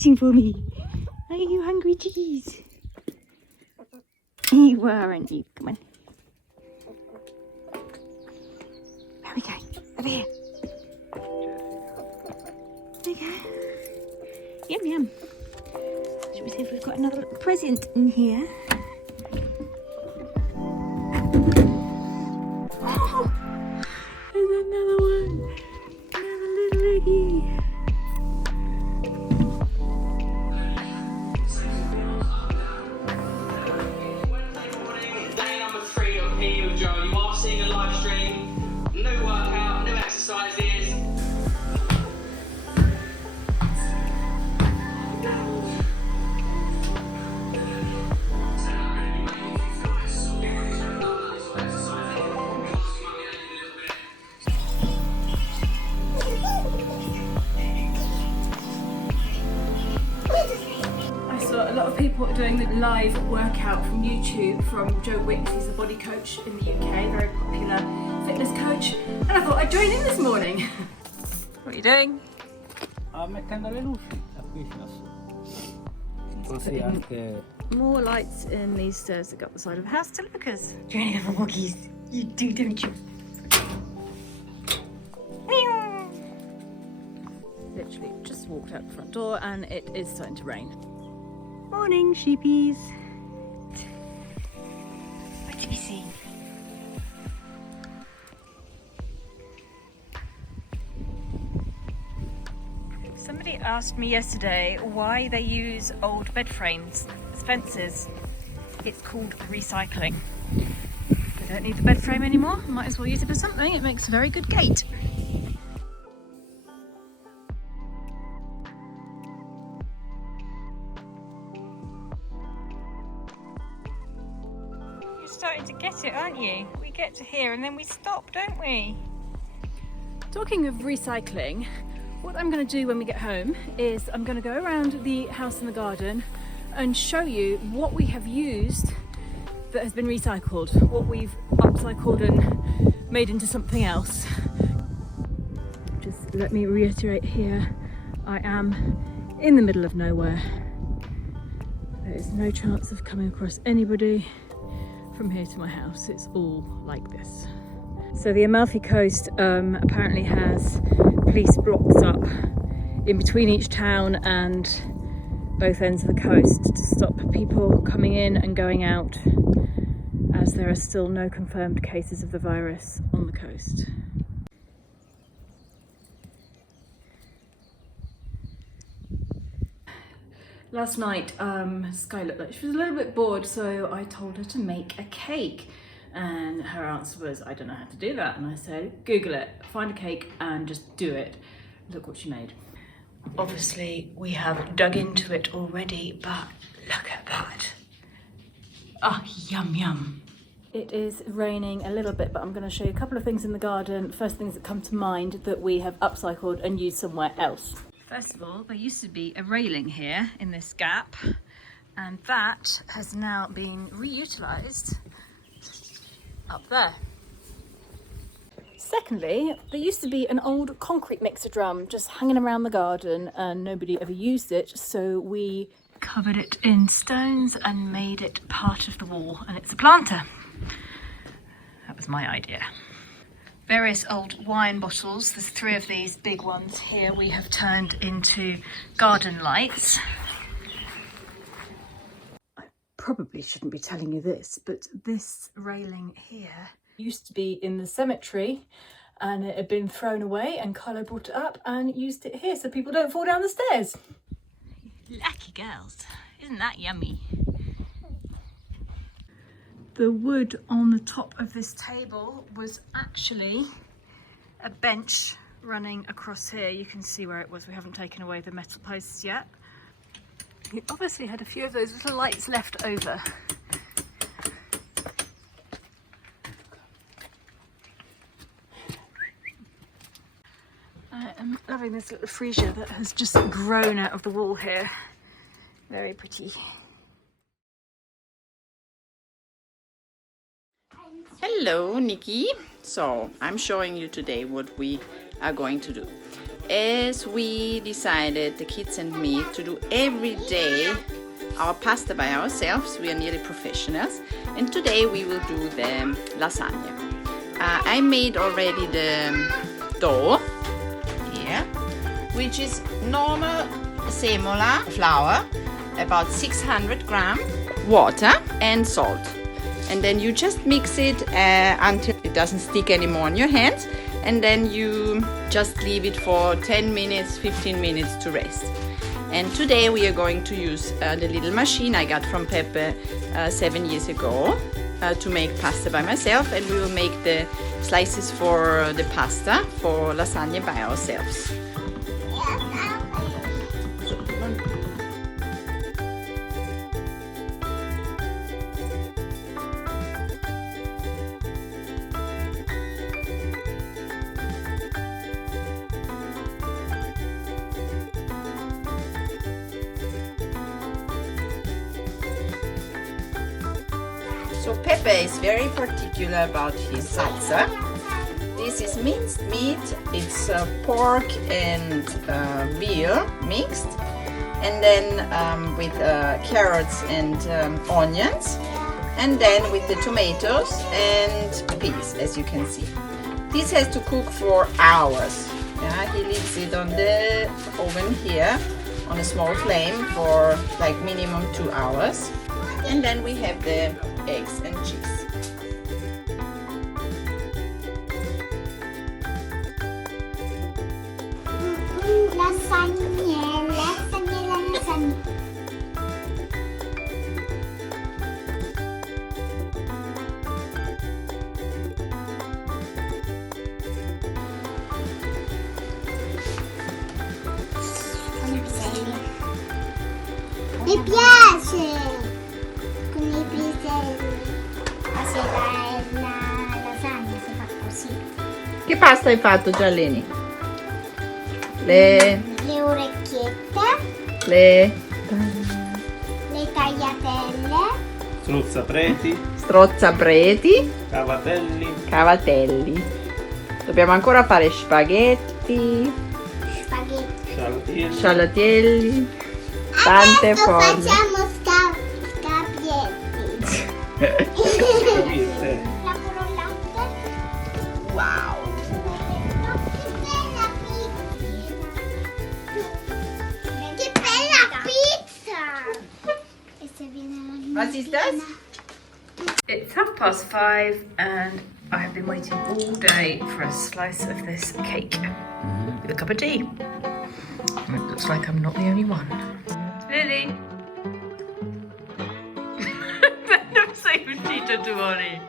eating for me? Are you hungry chickies? You are, aren't you? Come on. Where are we going? Over here. There we go. Yum yum. Should we see if we've got another little present in here? Oh, there's another one. Another little leggy. A lot of people are doing the live workout from YouTube from Joe Wicks. He's a body coach in the UK, very popular fitness coach. And I thought I'd join in this morning. What are you doing? Mettendo le luci a Christmas. Così anche... More lights in these stairs that go up the side of the house to Lucas. You're gonna have a walkies. You do, don't you? Literally just walked out the front door and it is starting to rain. Morning, sheepies. What have you seen? Somebody asked me yesterday why they use old bed frames as fences. It's called recycling. We don't need the bed frame anymore. Might as well use it for something. It makes a very good gate. Starting to get it, aren't you? We get to here and then we stop, don't we? Talking of recycling, what I'm going to do when we get home is I'm going to go around the house and the garden and show you what we have used that has been recycled, what we've upcycled and made into something else. Just let me reiterate here, I am in the middle of nowhere. There is no chance of coming across anybody from here to my house. It's all like this. So the Amalfi Coast apparently has police blocks up in between each town and both ends of the coast to stop people coming in and going out, as there are still no confirmed cases of the virus on the coast. Last night, Sky looked like she was a little bit bored, so I told her to make a cake. And her answer was, I don't know how to do that. And I said, Google it, find a cake and just do it. Look what she made. Obviously, we have dug into it already, but look at that. Ah, yum, yum. It is raining a little bit, but I'm going to show you a couple of things in the garden. First things that come to mind that we have upcycled and used somewhere else. First of all, there used to be a railing here in this gap, and that has now been reutilised up there. Secondly, there used to be an old concrete mixer drum just hanging around the garden and nobody ever used it, so we covered it in stones and made it part of the wall, and it's a planter. That was my idea. Various old wine bottles, there's 3 of these big ones here, we have turned into garden lights. I probably shouldn't be telling you this, but this railing here used to be in the cemetery and it had been thrown away, and Carlo brought it up and used it here so people don't fall down the stairs. Lucky girls, isn't that yummy? The wood on the top of this table was actually a bench running across here. You can see where it was. We haven't taken away the metal posts yet. We obviously had a few of those little lights left over. I am loving this little freesia that has just grown out of the wall here. Very pretty. Hello, Nicki. So I'm showing you today what we are going to do. as we decided, the kids and me, to do every day our pasta by ourselves, we are nearly professionals, and today we will do the lasagna. I made already the dough here, which is normal semola flour, about 600 grams, water and salt. And then you just mix it until it doesn't stick anymore on your hands, and then you just leave it for 10 minutes, 15 minutes to rest. And today we are going to use the little machine I got from Pepe 7 years ago to make pasta by myself, and we will make the slices for the pasta for lasagna by ourselves. So Pepe is very particular about his salsa. This is minced meat, it's pork and veal mixed, and then with carrots and onions, and then with the tomatoes and peas, as you can see. This has to cook for hours. Yeah, he leaves it on the oven here on a small flame for like minimum 2 hours. And then we have the eggs and cheese. Lasagna. Mi piace con i piselli. Ma se la lasagna si fa così. Che pasta hai fatto, Giallini? Le orecchiette. Le tagliatelle. strozzapreti, Cavatelli. Dobbiamo ancora fare spaghetti, scialatielli, tante Adesso forme. facciamo scapietti. Lavoro latte. Wow! Che bella pizza! E se viene Was ist das? It's 5:30 and I have been waiting all day for a slice of this cake with a cup of tea. And it looks like I'm not the only one. Lily! Non sei uscito domani.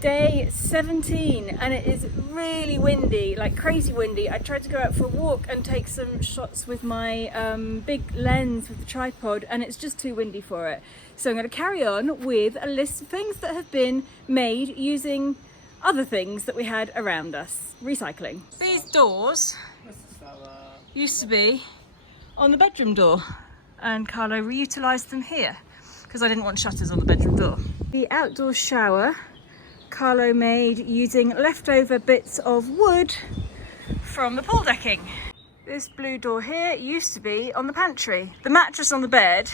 Day 17 and it is really windy, like crazy windy. I tried to go out for a walk and take some shots with my big lens with the tripod, and it's just too windy for it. So I'm going to carry on with a list of things that have been made using other things that we had around us, recycling. These doors used to be on the bedroom door, and Carlo reutilised them here because I didn't want shutters on the bedroom door. The outdoor shower Carlo made using leftover bits of wood from the pool decking. This blue door here used to be on the pantry. The mattress on the bed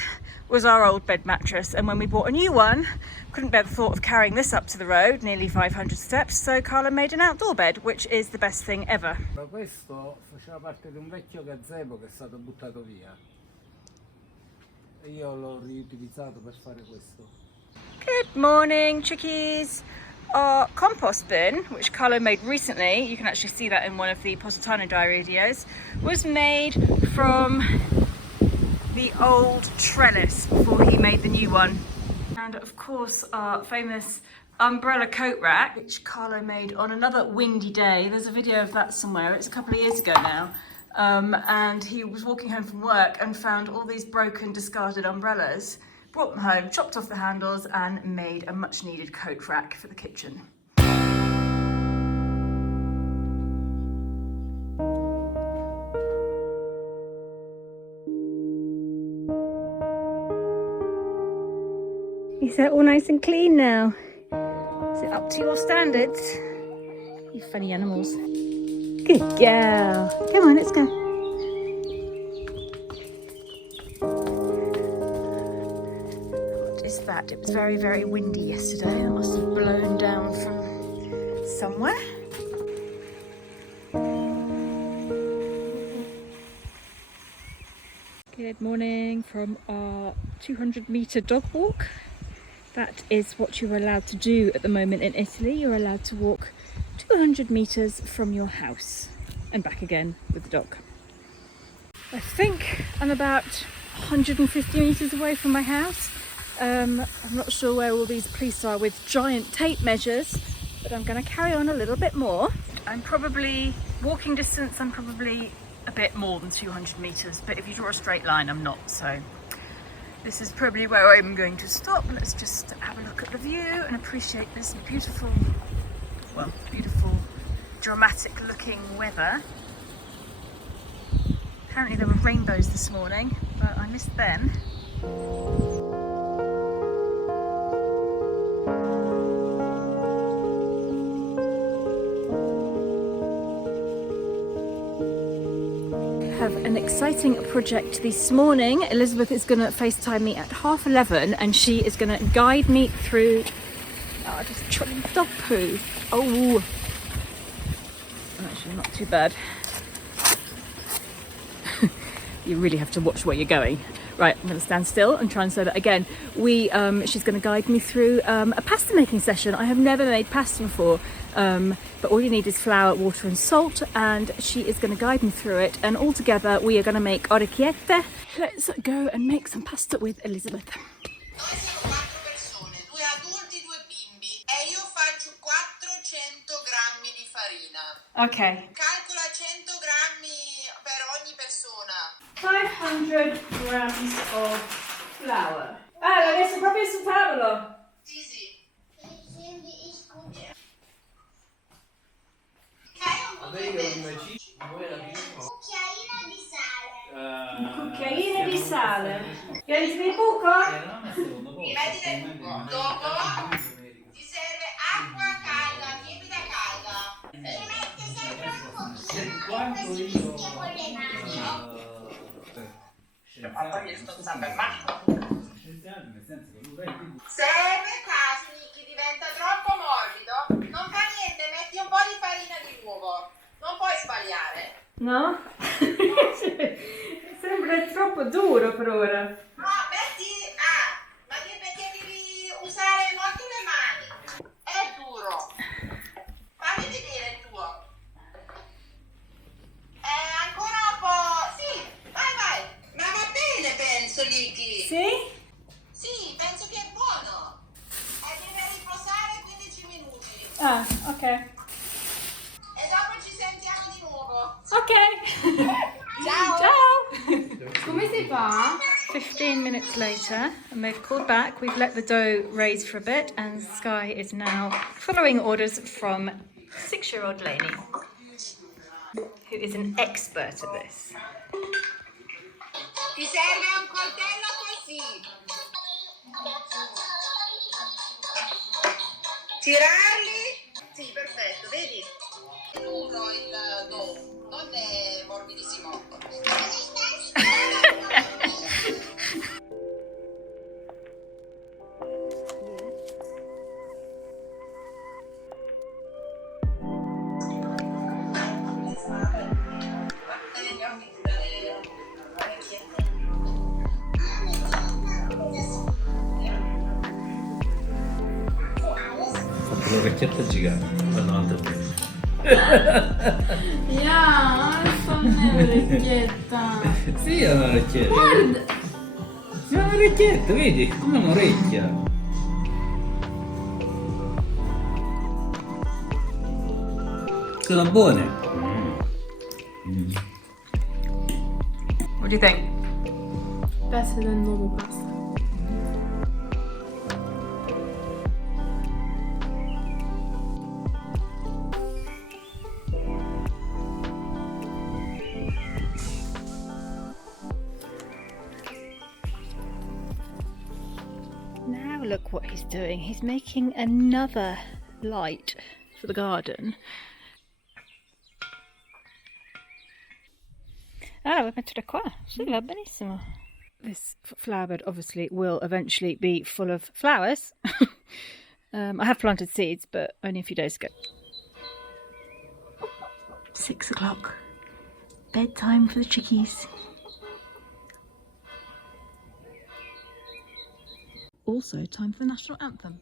was our old bed mattress, and when we bought a new one, couldn't bear the thought of carrying this up to the road, nearly 500 steps, so Carlo made an outdoor bed, which is the best thing ever. Questo faceva parte di un vecchio gazebo che è stato buttato via. E io l'ho riutilizzato per fare questo. Good morning, chickies. Our compost bin, which Carlo made recently, you can actually see that in one of the Positano diary videos, was made from the old trellis before he made the new one. And of course our famous umbrella coat rack, which Carlo made on another windy day. There's a video of that somewhere, it's a couple of years ago now. and he was walking home from work and found all these broken, discarded umbrellas, brought them home, chopped off the handles and made a much needed coat rack for the kitchen. Is that all nice and clean now? Is it up to your standards? You funny animals. Good girl. Come on, let's go. What is that? It was very, very windy yesterday. It must have blown down from somewhere. Good morning from our 200-meter dog walk. That is what you're allowed to do at the moment in Italy. You're allowed to walk 200 meters from your house and back again with the dog. I think I'm about 150 meters away from my house. I'm not sure where all these police are with giant tape measures, but I'm going to carry on a little bit more. I'm probably, walking distance, I'm probably a bit more than 200 meters, but if you draw a straight line, I'm not, so this is probably where I'm going to stop. Let's just have a look at the view and appreciate this beautiful, well, beautiful, dramatic looking weather. Apparently there were rainbows this morning, but I missed them. Have an exciting project this morning. Elizabeth is going to FaceTime me at 11:30 and she is going to guide me through just trolling dog poo. Oh, actually not too bad. You really have to watch where you're going. Right, I'm going to stand still and try and say that again. She's going to guide me through a pasta making session. I have never made pasta before, but all you need is flour, water and salt, and she is going to guide me through it, and all together we are going to make orecchiette. Let's go and make some pasta with Elizabeth. Noi siamo 4 persone, 2 adulti, 2 bimbi e io faccio 400 grammi di farina. Okay. Calcola 100 grammi per ogni persona. 500 grams of flour. Ah, l'ho messo proprio sul tavolo. Sì, sì. Un cucchiaino di sale. Vieni nel buco? Mi metti nel buco. Dopo ti serve acqua calda, tiepida calda. Mi metti sempre un pochino, così mischia con le mani. Ma poi io sto sapendo. Serve quasi, Nicki, diventa troppo morbido. Non fa niente, metti un po' di farina di uovo. Non puoi sbagliare. No? Sembra troppo duro per ora. No, metti... ma devi usare molto le mani. È duro. Fammi vedere il tuo. Ancora un po'... Sì, vai. Ma va bene, penso, Nicki. Sì? Sì, penso che è buono. Deve riposare 15 minuti. Ah, ok. E dopo ci sentiamo di nuovo. Ok. Ciao. Ciao. Come si fa? 15 minutes later, and they've called back. We've let the dough raise for a bit, and Sky is now following orders from 6-year-old Lainey, who is an expert at this. Ti serve un coltello così. Tirarli? Sì, perfetto, vedi? È duro il dough, non è morbidissimo. L'orecchietta gigante, fanno altre cose. Non è un'orecchietta. Sì, è un'orecchietta. Guarda! È un'orecchietta, vedi? Come un'orecchia. Sono buone. What do you think? Better than normal pasta. Now look what he's doing. He's making another light for the garden. Ah, l'ho messo da qua. Sì, va benissimo. This flower bed obviously will eventually be full of flowers. I have planted seeds, but only a few days ago. 6 o'clock. Bedtime for the chickies. Also, time for the national anthem.